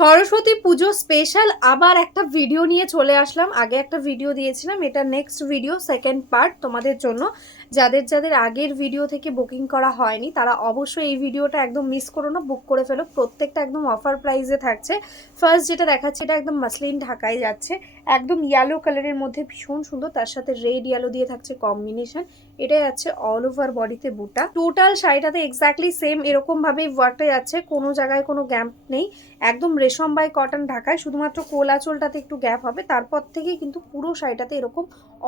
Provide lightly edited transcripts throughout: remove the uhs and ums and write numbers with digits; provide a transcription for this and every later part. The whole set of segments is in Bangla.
সরস্বতী পুজো স্পেশাল আবার একটা ভিডিও নিয়ে চলে আসলাম। আগে একটা ভিডিও দিয়েছিলাম, এটা নেক্সট ভিডিও, সেকেন্ড পার্ট তোমাদের জন্য। যাদের যাদের আগের ভিডিও থেকে বুকিং করা হয়নি তারা অবশ্যই এই ভিডিওটা একদম মিস করো না, বুক করে ফেলো। প্রত্যেকটা একদম অফার প্রাইসে থাকছে। ফার্স্ট যেটা দেখাচ্ছে এটা একদম মাসলিন ঢাকায় যাচ্ছে, একদম ইয়েলো কালারের মধ্যে ভীষণ সুন্দর, তার সাথে রেড ইয়েলো দিয়ে থাকছে কম্বিনেশন। এটাই আছে অল ওভার বডিতে বুটা। টোটাল শাড়িটাতে এক্স্যাক্টলি সেম এরকম ভাবে ওয়ার্কটা যাচ্ছে, কোনো জায়গায় কোনো গ্যাপ নেই। একদম রেশম বাই কটন ঢাকায়, শুধুমাত্র কোল আঁচলটাতে একটু গ্যাপ হবে, তারপর থেকে কিন্তু পুরো শাড়িটাতে এরকম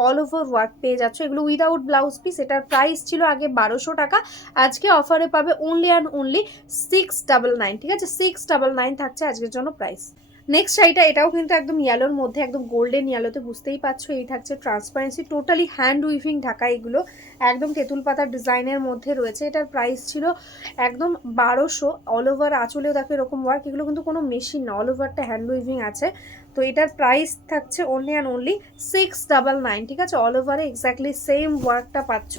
অল ওভার ওয়ার্ক পেয়ে যাচ্ছে। এগুলো উইদাউট ব্লাউজ পিস। এটার প্রাইস ছিল আগে 1200 টাকা, আজকে অফারে পাবে অনলি অ্যান্ড অনলি 699। ঠিক আছে, 699 থাকছে আজকের জন্য প্রাইস। নেক্সট শাড়িটা, এটাও কিন্তু একদম ইয়েলোর মধ্যে, একদম গোল্ডেন ইয়েলোতে, বুঝতেই পারছো। এই থাকছে transparency, totally hand weaving Dhaka, এগুলো একদম তেঁতুল পাতার ডিজাইনের মধ্যে রয়েছে। এটার প্রাইস ছিল একদম 1200। অল ওভার আঁচলেও দেখো এরকম ওয়ার্ক, এগুলো কিন্তু কোনো মেশিন না, অল ওভারটা হ্যান্ড উইভিং আছে। তো এটার প্রাইস থাকছে অনলি অ্যান্ড অনলি 699। ঠিক আছে, অল ওভারে এক্স্যাক্টলি সেম ওয়ার্কটা পাচ্ছ।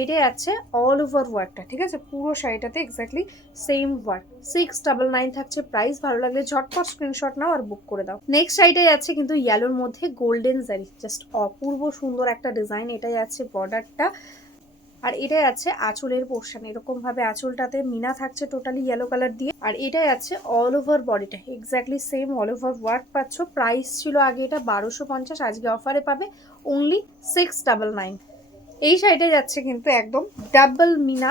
এটাই আছে অল ওভার ওয়ার্কটা। ঠিক আছে, পুরো শাড়িটাতে এক্স্যাক্টলি সেম ওয়ার্ক। 699 থাকছে প্রাইস। ভালো লাগলে ঝটপট স্ক্রিনশট নাও আর বুক করে দাও। নেক্সট শাড়িটাই আছে কিন্তু ইয়েলোর মধ্যে গোল্ডেন জারি, জাস্ট অপূর্ব সুন্দর একটা ডিজাইন। এটাই আছে বর্ডারটা, আর এটাই আছে আঁচলের পোর্শন। এরকম ভাবে আঁচলটাতে মিনা থাকছে টোটালি ইয়েলো কালার দিয়ে, আর এটাই আছে অল ওভার বডিটা exactly same all over work পাচ্ছ। প্রাইস ছিল আগে এটা 1250, আজকে অফারে পাবে অনলি 699। এই শাড়িটা যাচ্ছে কিন্তু একদম ডাবল মিনা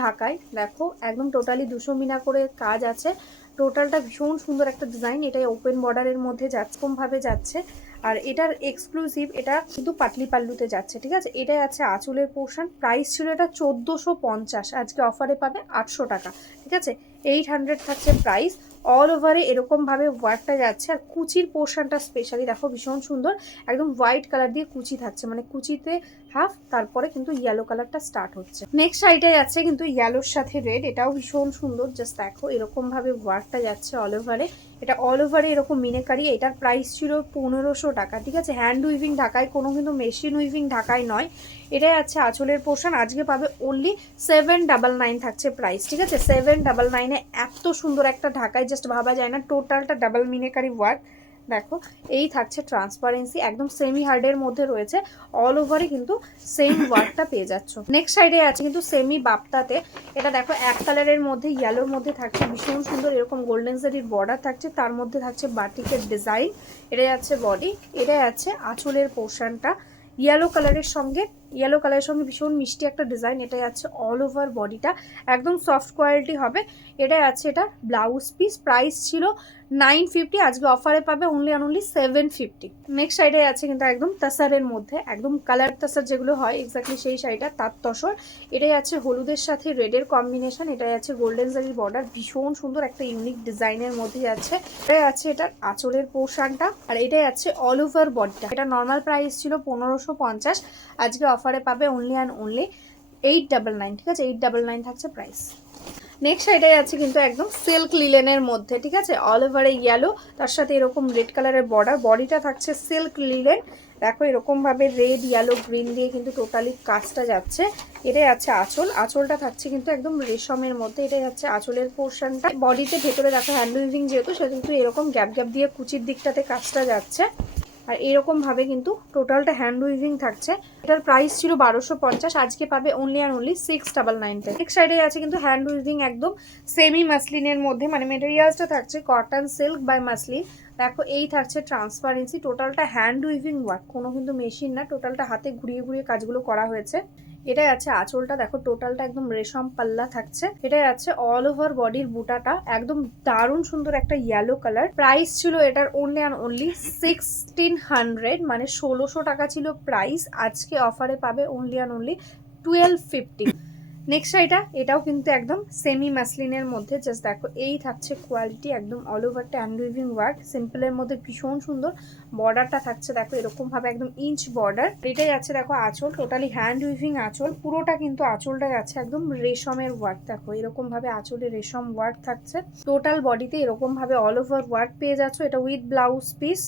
ঢাকায়, দেখো একদম টোটালি 200 মিনা করে কাজ আছে। টোটালটা ভীষণ সুন্দর একটা ডিজাইন। এটাই ওপেন বর্ডারের মধ্যে যাচ্ছে, কম ভাবে যাচ্ছে। আর এটার এক্সক্লুসিভ, এটা কিন্তু পাটলি পাল্লুতে যাচ্ছে। ঠিক আছে, এটাই আছে আঁচলের পোর্শন। প্রাইস ছিল এটা 1450, আজকে অফারে পাবে 800 টাকা। ঠিক আছে, 800 থাকছে প্রাইস। অল ওভারে এরকম ভাবে ওয়ার্কটা যাচ্ছে, আর কুচির পোর্শনটা স্পেশালি দেখো ভীষণ সুন্দর, একদম হোয়াইট কালার দিয়ে কুচি থাকছে, মানে কুচিতে হাফ, তারপরে কিন্তু ইয়েলো কালারটা স্টার্ট হচ্ছে। নেক্সট শাড়িটাই আছে কিন্তু ইয়েলোর সাথে রেড, এটাও ভীষণ সুন্দর। জাস্ট দেখো এরকম ভাবে ওয়ার্কটা যাচ্ছে অল ওভারে। এটা অল ওভারে এরকম মিনেকারি। এটার প্রাইস ছিল 1500 টাকা। ঠিক আছে, হ্যান্ড উইভিং ঢাকায়, কোনো কিন্তু মেশিন উইভিং ঢাকায় নয়। এটাই আছে আঁচলের পোর্শন, আজকে পাবে অনলি 799 থাকছে প্রাইস। ঠিক আছে, 799-এ এত সুন্দর একটা ঢাকায় জাস্ট ভাবা যায় না। টোটালটা ডাবল মিনেকারি ওয়ার্ক, দেখো এই থাকছে ট্রান্সপারেন্সি, একদম সেমি হার্ডের মধ্যে রয়েছে। অল ওভারে কিন্তু সেম ওয়ার্কটা পেয়ে যাচ্ছ। নেক্সট সাইডে আছে কিন্তু সেমি বাপ্তাতে, এটা দেখো এক কালারের মধ্যে ইয়েলোর মধ্যে থাকছে, ভীষণ সুন্দর। এরকম গোল্ডেন জারির বর্ডার থাকছে, তার মধ্যে থাকছে বাটিকের ডিজাইন। এটাই আছে বডি, এটাই আছে আঁচলের পোর্শনটা ইয়েলো কালারের সঙ্গে, ইয়েলো কালারের সঙ্গে ভীষণ মিষ্টি একটা ডিজাইন। এটাই আছে অল ওভার বডিটা, একদম সফট কোয়ালিটি হবে। এটাই আছে এটা ব্লাউজ পিস। প্রাইস ছিল 950, আজকে অফারে পাবে অনলি অ্যান্ড অনলি 750। নেক্সট সাইডে আছে কিন্তু একদম তাসারের মধ্যে, একদম কালার তাসার যেগুলো হয় এক্স্যাক্টলি সেই শাড়িটা, তার তসর। এটাই আছে হলুদের সাথে রেডের কম্বিনেশন। এটাই আছে গোল্ডেন জারির বর্ডার, ভীষণ সুন্দর একটা ইউনিক ডিজাইনের মধ্যে আছে। এটাই আছে এটার আঁচলের পোর্শনটা, আর এটাই আছে অল ওভার বডিটা। এটা নর্মাল প্রাইস ছিল 1550, আজকে অফারে পাবে অনলি অ্যান্ড অনলি 899। ঠিক আছে, 899 থাকছে প্রাইস। নেক্সট এটাই আছে কিন্তু একদম সিল্ক লিলেনের মধ্যে। ঠিক আছে, অল ওভারে ইয়েলো, তার সাথে এরকম রেড কালারের বর্ডার, বডিটা থাকছে সিল্ক লিলেন। দেখো এরকম ভাবে রেড ইয়েলো গ্রিন দিয়ে কিন্তু টোটালি কাজটা যাচ্ছে। এটাই আছে আঁচল, আঁচলটা থাকছে কিন্তু একদম রেশমের মধ্যে। এটাই হচ্ছে আঁচলের পোর্শনটা। বডিতে ভেতরে দেখো হ্যান্ড উইভিং যেহেতু, সেটা কিন্তু এরকম গ্যাপ গ্যাপ দিয়ে কুচির দিকটাতে কাজটা যাচ্ছে। আর এরকম ভাবে কিন্তু টোটালটা হ্যান্ড উইভিং থাকছে। এটার প্রাইস ছিল 1250, আজকে পাবে অনলি অ্যান্ড অনলি 699। নেক্সট সাইডে আছে কিন্তু হ্যান্ড উইভিং একদম সেমি মাসলিনের মধ্যে, মানে মেটেরিয়ালসটা থাকছে কটন সিল্ক বাই মাসলিন। দেখো এই থাকছে ট্রান্সপারেন্সি, টোটালটা হ্যান্ড উইভিং ওয়ার্ক, কোনো কিন্তু মেশিন না, টোটালটা হাতে ঘুরিয়ে ঘুরিয়ে কাজগুলো করা হয়েছে। এটাই আছে আঁচলটা, দেখো টোটালটা একদম রেশম পাল্লা থাকছে। এটাই আছে অল ওভার বডির বুটাটা, একদম দারুণ সুন্দর একটা ইয়েলো কালার। প্রাইস ছিল এটার অনলি অ্যান্ড অনলি 1600, মানে 1600 টাকা ছিল প্রাইস, আজকে অফারে পাবে অনলি অ্যান্ড অনলি 1250। নেক্সট শাড়িটা, এটাও কিন্তু একদম সেমি মাসলিনের মধ্যে। জাস্ট দেখো এই থাকছে কোয়ালিটি, একদম অল ওভারটা হ্যান্ড উইভিং ওয়ার্ক, সিম্পলের মধ্যে ভীষণ সুন্দর। বর্ডারটা থাকছে দেখো এরকম ভাবে, একদম ইঞ্চ বর্ডার। এটাই যাচ্ছে দেখো আঁচল, টোটালি হ্যান্ড উইভিং আঁচল, পুরোটা কিন্তু আঁচলটা যাচ্ছে একদম রেশমের ওয়ার্ক। দেখো এরকম ভাবে আঁচলে রেশম ওয়ার্ক থাকছে, টোটাল বডিতে এরকম ভাবে অল ওভার ওয়ার্ক পেয়ে যাচ্ছ। এটা উইথ ব্লাউজ পিস,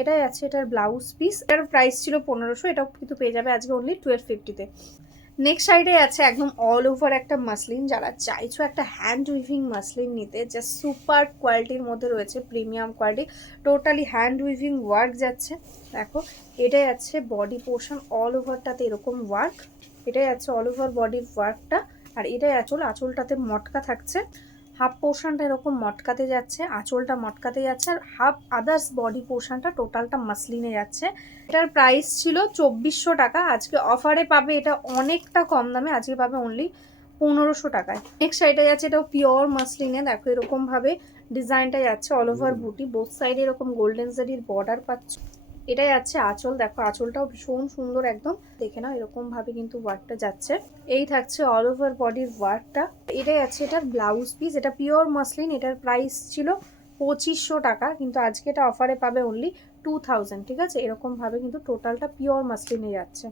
এটাই আছে এটার ব্লাউজ পিস। এটার প্রাইস ছিল 1500, এটাও কিন্তু পেয়ে যাবে আজকে অনলি 1250-তে। নেক্সট সাইডে আছে একদম অল ওভার একটা মাসলিন, যারা চাইছো একটা হ্যান্ড উইভিং মাসলিন নিতে, যা সুপার কোয়ালিটির মধ্যে রয়েছে, premium quality, totally hand weaving work যাচ্ছে। দেখো এটাই আছে বডি পোর্শন, অল ওভারটাতে এরকম ওয়ার্ক, এটাই আছে অল ওভার বডির ওয়ার্কটা। আর এটাই আঁচল, আঁচলটাতে মটকা থাকছে, হাফ পোর্শনটা এরকম মটকাতে যাচ্ছে, আঁচলটা মটকাতে যাচ্ছে, আর হাফ আদার্স বডি পোর্শনটা টোটালটা মাসলিনে যাচ্ছে। এটার প্রাইস ছিল 2400 টাকা, আজকে অফারে পাবে এটা অনেকটা কম দামে, আজকে পাবে অনলি 1500 টাকায়। নেক্সট সাইডে যাচ্ছে, এটাও পিওর মাসলিনে, দেখো এরকম ভাবে ডিজাইনটা যাচ্ছে অল ওভার বুটি, বোথ সাইডে এরকম গোল্ডেন জারির বর্ডার পাচ্ছ। এটাই আছে আঁচল, দেখো আঁচলটাও ভীষণ সুন্দর একদম, দেখে নাও এরকম ভাবে কিন্তু ওয়ার্কটা যাচ্ছে। এই থাকছে অল ওভার বডির ওয়ার্কটা। এটাই আছে এটার ব্লাউজ পিস, এটা পিওর মাসলিন, এটার প্রাইস ছিল 2500 টাকা, কিন্তু আজকে এটা অফারে পাবে অনলি 2000। ঠিক আছে, এরকম ভাবে কিন্তু টোটালটা পিওর মাসলিনে যাচ্ছে।